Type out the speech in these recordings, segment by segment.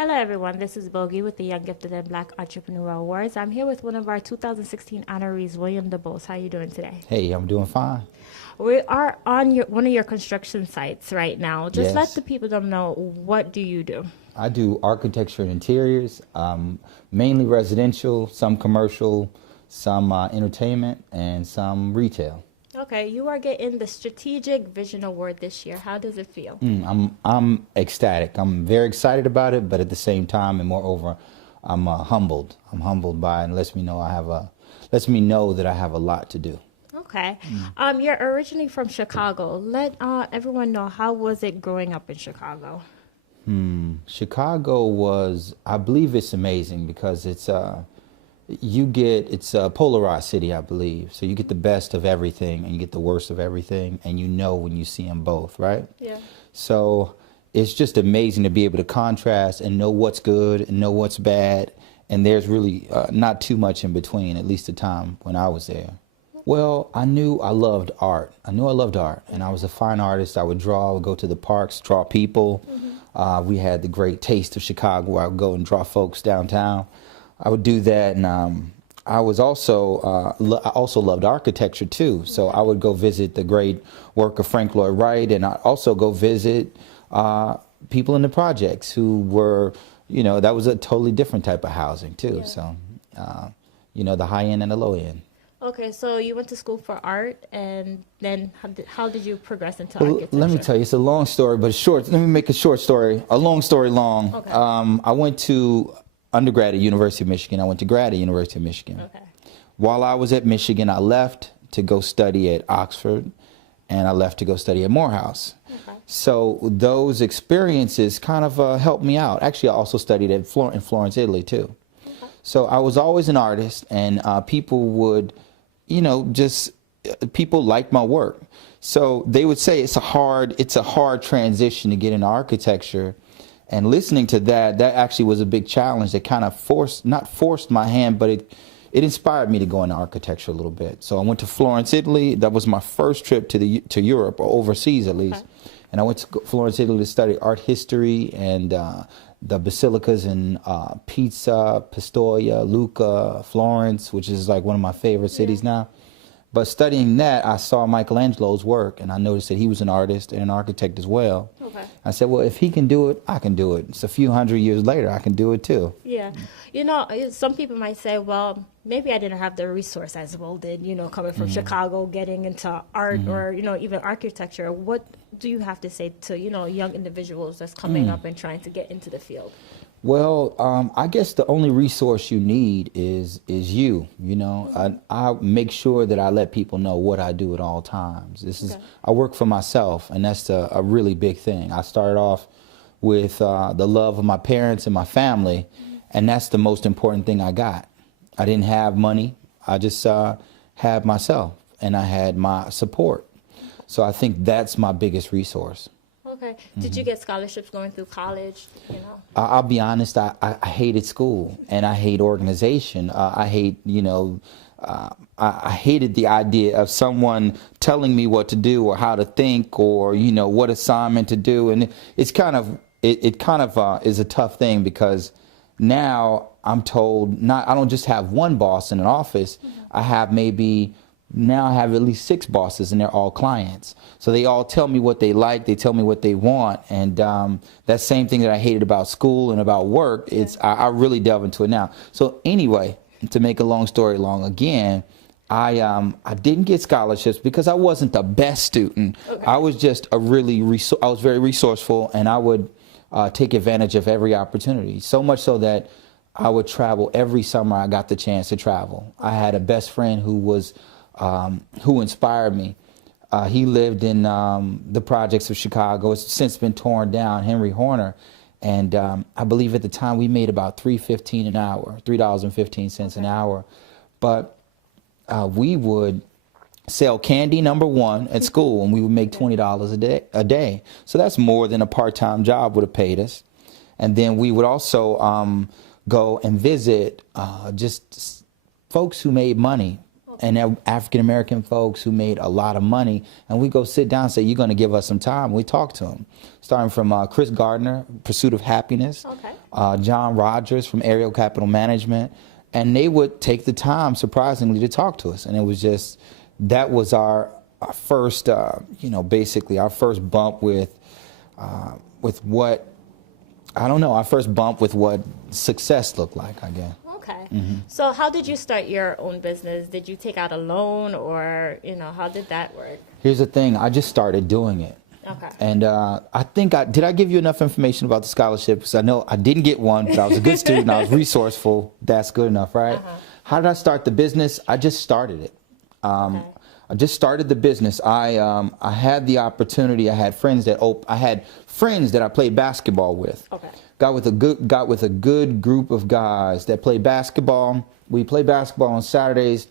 Hello, everyone. This is Bogie with the Young Gifted and Black Entrepreneur Awards. I'm here with one of our 2016 honorees, William Dubose. How are you doing today? Hey, I'm doing fine. We are on one of your construction sites right now. Just let the Yes, people know, what do you do? I do architecture and interiors, mainly residential, some commercial, some entertainment, and some retail. Okay, you are getting the Strategic Vision Award this year. How does it feel? I'm ecstatic. I'm very excited about it, but at the same time, and moreover, I'm humbled. I'm humbled by it, and lets me know that I have a lot to do. Okay. You're originally from Chicago. Let everyone know, how was it growing up in Chicago? Chicago was, I believe it's amazing because it's a polarized city, I believe. So you get the best of everything and you get the worst of everything, and you know when you see them both, right? Yeah. So it's just amazing to be able to contrast and know what's good and know what's bad. And there's really not too much in between, at least the time when I was there. Well, I knew I loved art. I knew I loved art, and I was a fine artist. I would draw, I would go to the parks, draw people. We had the great taste of Chicago, where I would go and draw folks downtown. I would do that, and I also loved architecture too. So I would go visit the great work of Frank Lloyd Wright, and I also go visit people in the projects who were, that was a totally different type of housing too. Yeah. So, the high end and the low end. Okay, so you went to school for art, and then how did you progress into Well, architecture? let me tell you, it's a long story, but short. Let me make a short story, a long story long. Okay. I went to undergrad at University of Michigan. I went to grad at University of Michigan. Okay. While I was at Michigan, I left to go study at Oxford, and I left to go study at Morehouse. Okay. So those experiences kind of helped me out. Actually, I also studied in Florence, Italy, too. Okay. So I was always an artist, and people would, people liked my work. So they would say it's a hard transition to get into architecture. And listening to that actually was a big challenge that kind of not forced my hand, but it inspired me to go into architecture a little bit. So I went to Florence, Italy. That was my first trip to Europe, or overseas at least. Okay. And I went to Florence, Italy to study art history and the basilicas in Pisa, Pistoia, Lucca, Florence, which is like one of my favorite cities now. But studying that, I saw Michelangelo's work, and I noticed that he was an artist and an architect as well. Okay. I said, well, if he can do it, I can do it. It's a few hundred years later, I can do it too. Yeah. Some people might say, well, maybe I didn't have the resource as Will did, coming from Chicago, getting into art or, even architecture. What do you have to say to, young individuals that's coming up and trying to get into the field? Well, I guess the only resource you need is you. I make sure that I let people know what I do at all times. I work for myself, and that's a really big thing. I started off with the love of my parents and my family, and that's the most important thing I got. I didn't have money. I just had myself, and I had my support. So I think that's my biggest resource. Okay. Did you get scholarships going through college? I'll be honest, I hated school, and I hate organization. I hated the idea of someone telling me what to do or how to think or, what assignment to do. And it kind of is a tough thing, because now I'm told I don't just have one boss in an office. I have now I have at least 6 bosses, and they're all clients. So they all tell me what they like, they tell me what they want, and that same thing that I hated about school and about work, I really delve into it now. So anyway, to make a long story long again, I didn't get scholarships because I wasn't the best student. Okay. I was just I was very resourceful, and I would take advantage of every opportunity. So much so that I would travel every summer I got the chance to travel. I had a best friend who inspired me. He lived in the projects of Chicago. It's since been torn down, Henry Horner. And I believe at the time we made about $3.15 an hour, $3.15 an hour. But we would sell candy, number one, at school, and we would make $20 a day. So that's more than a part-time job would have paid us. And then we would also go and visit just folks who made money, and African-American folks who made a lot of money. And we go sit down and say, you're going to give us some time. We talk to them, starting from Chris Gardner, Pursuit of Happiness. Okay. John Rogers from Ariel Capital Management, and they would take the time, surprisingly, to talk to us. And it was just, that was our first, basically our first bump with what, I don't know, our first bump with what success looked like, I guess. Okay. So how did you start your own business? Did you take out a loan, or, how did that work? Here's the thing, I just started doing it. Okay. And I think did I give you enough information about the scholarship? Because I know I didn't get one, but I was a good student. I was resourceful. That's good enough, right? How did I start the business? I just started it. Okay. I just started the business. I had the opportunity. I had friends that I played basketball with. Okay. Got with a good group of guys that play basketball. We play basketball on Saturdays.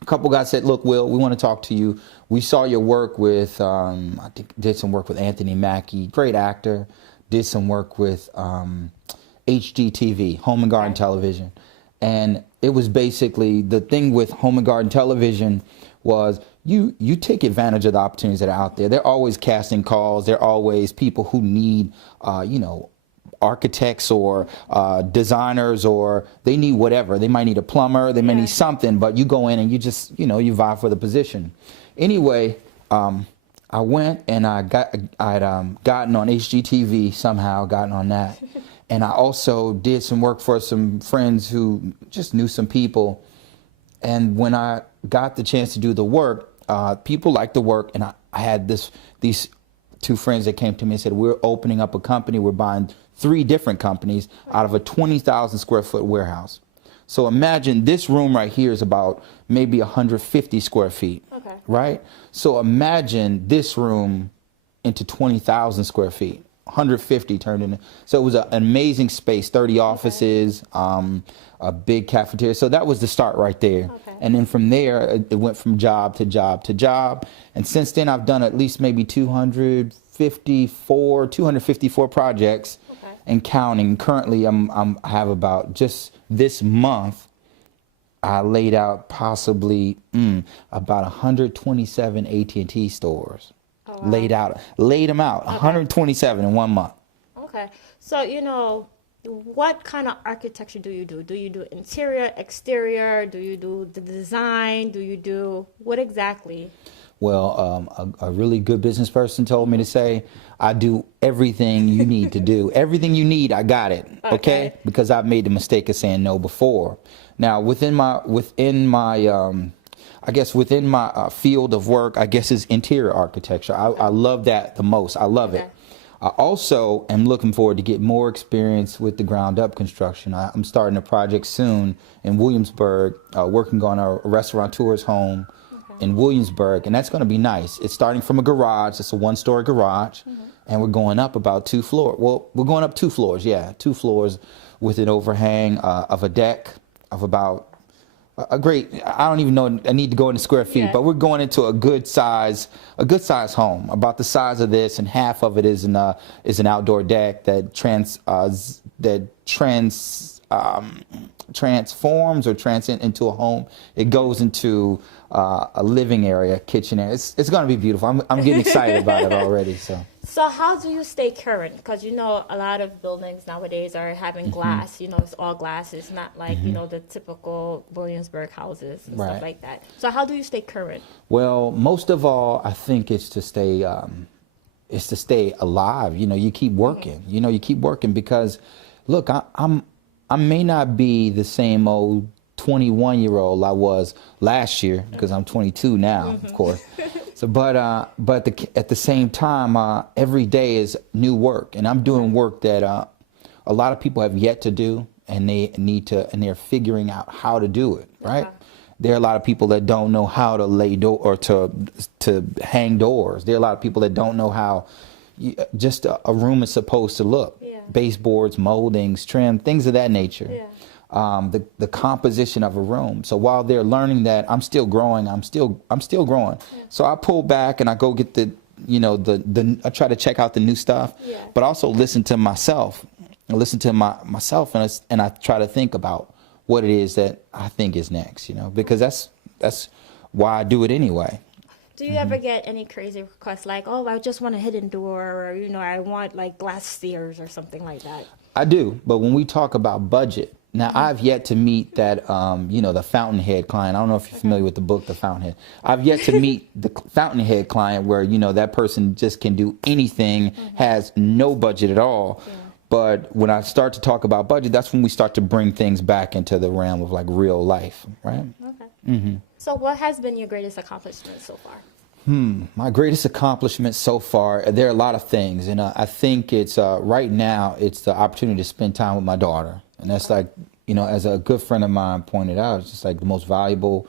A couple guys said, "Look, Will, we want to talk to you. We saw your work with, I think, did some work with Anthony Mackie, great actor. Did some work with HGTV, Home and Garden Television, and it was basically the thing with Home and Garden Television was you take advantage of the opportunities that are out there. They're always casting calls. They're always people who need, architects or designers, or they need whatever. They might need a plumber. They may need something, but you go in and you just, you vie for the position. Anyway, I went and I'd gotten on HGTV somehow, gotten on that. And I also did some work for some friends who just knew some people. And when I got the chance to do the work, people liked the work, and I had these two friends that came to me and said, "We're opening up a company. We're buying 3 different companies out of a 20,000 square foot warehouse." So imagine this room right here is about maybe 150 square feet, right? So imagine this room into 20,000 square feet. 150 turned into, so it was an amazing space, 30 offices, a big cafeteria. So that was the start right there. And then from there, it went from job to job to job. And since then, I've done at least maybe 254 projects and counting. Currently, I have about, just this month, I laid out possibly about 127 AT&T stores. Oh, wow. Laid them out, 127 in 1 month. Okay. So, what kind of architecture do you do? Do you do interior, exterior? Do you do the design? Do you do, what exactly? Well, a really good business person told me to say, I do everything you need to do. Everything you need, I got it. Okay? Because I've made the mistake of saying no before. Now, within my field of work, I guess, is interior architecture. I love that the most. I love it. I also am looking forward to get more experience with the ground up construction. I'm starting a project soon in Williamsburg, working on a restaurateur's home in Williamsburg, and that's going to be nice. It's starting from a garage. It's a 1-story garage, and we're going up about 2 floors. Well, we're going up 2 floors, 2 floors with an overhang of a deck of about I don't even know, I need to go into square feet, but we're going into a good size home, about the size of this, and half of it is an outdoor deck that transforms or transcends into a home. It goes into a living area, kitchen area. It's going to be beautiful. I'm getting excited about it already. So how do you stay current? Because, a lot of buildings nowadays are having glass. It's all glass. It's not like, the typical Williamsburg houses and stuff like that. So how do you stay current? Well, most of all, I think it's to stay alive. You keep working. You keep working because, look, I may not be the same old 21-year-old I was last year, because I'm 22 now, of course. So, but at the same time, every day is new work, and I'm doing work that a lot of people have yet to do, and they're figuring out how to do it. Right? There are a lot of people that don't know how to lay or to hang doors. There are a lot of people that don't know how just a room is supposed to look. Baseboards, moldings, trim, things of that nature. The composition of a room. So while they're learning that, I'm still growing. I'm still growing. So I pull back and I go get I try to check out the new stuff, but also listen to myself. Myself, and I try to think about what it is that I think is next. Because that's why I do it anyway. Do you ever get any crazy requests like, "Oh, I just want a hidden door," or I want like glass stairs or something like that? I do. But when we talk about budget, now I've yet to meet that, the Fountainhead client. I don't know if you're familiar with the book, The Fountainhead. I've yet to meet the Fountainhead client where, that person just can do anything, has no budget at all. Yeah. But when I start to talk about budget, that's when we start to bring things back into the realm of like real life, right? Okay. So what has been your greatest accomplishment so far? My greatest accomplishment so far, there are a lot of things. And I think it's right now, it's the opportunity to spend time with my daughter. And that's like, as a good friend of mine pointed out, it's just like the most valuable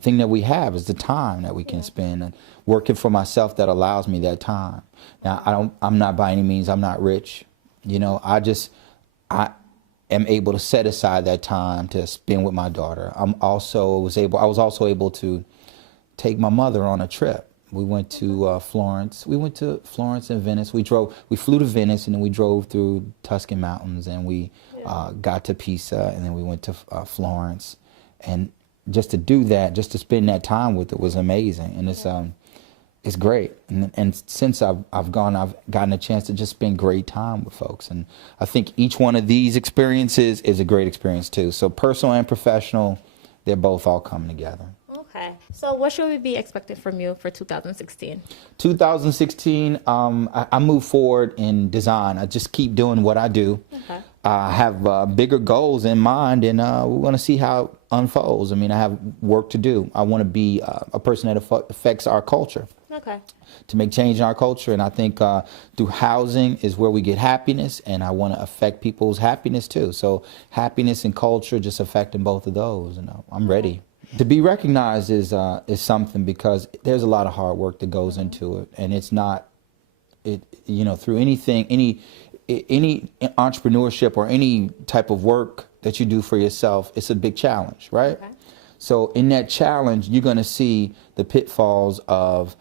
thing that we have is the time that we can spend. And working for myself, that allows me that time. Now, I'm not by any means, I'm not rich. I am able to set aside that time to spend with my daughter. I was also able to take my mother on a trip. We went to Florence. We went to Florence and Venice. We flew to Venice, and then we drove through Tuscan mountains, and we got to Pisa, and then we went to Florence. And just to do that, just to spend that time with it was amazing. And it's great. And since I've gotten a chance to just spend great time with folks. And I think each one of these experiences is a great experience too. So personal and professional, they're both all coming together. Okay. So what should we be expecting from you for 2016? 2016, I move forward in design. I just keep doing what I do. Okay. I have bigger goals in mind, and we're going to see how it unfolds. I mean, I have work to do. I want to be a person that affects our culture. Okay. To make change in our culture. And I think through housing is where we get happiness, and I want to affect people's happiness too. So happiness and culture, just affecting both of those. And I'm ready. To be recognized is something, because there's a lot of hard work that goes into it, and it's not, through anything, any entrepreneurship or any type of work that you do for yourself, it's a big challenge, right? Okay. So in that challenge, you're going to see the pitfalls of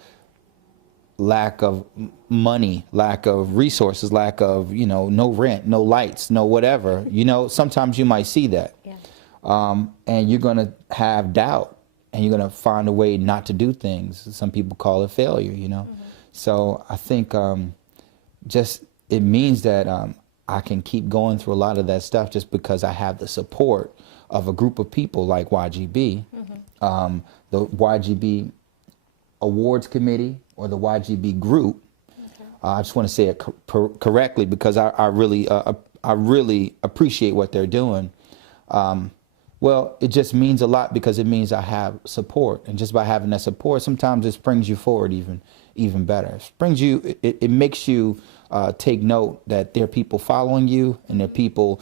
lack of money, lack of resources, lack of, no rent, no lights, no whatever. Sometimes you might see that. Yeah. And you're going to have doubt, and you're going to find a way not to do things. Some people call it failure, So I think it means that I can keep going through a lot of that stuff just because I have the support of a group of people like YGB, the YGB Awards Committee, or the YGB Group. Okay. I just want to say it correctly, because I really appreciate what they're doing. Well, it just means a lot, because it means I have support, and just by having that support, sometimes it brings you forward even better. It makes you take note that there are people following you, and there are people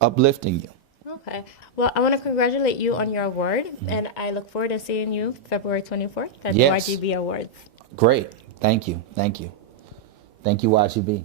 uplifting you. Okay. Well, I want to congratulate you on your award, and I look forward to seeing you February 24th at the YGB Awards. Great. Thank you. Thank you. Thank you, YGB.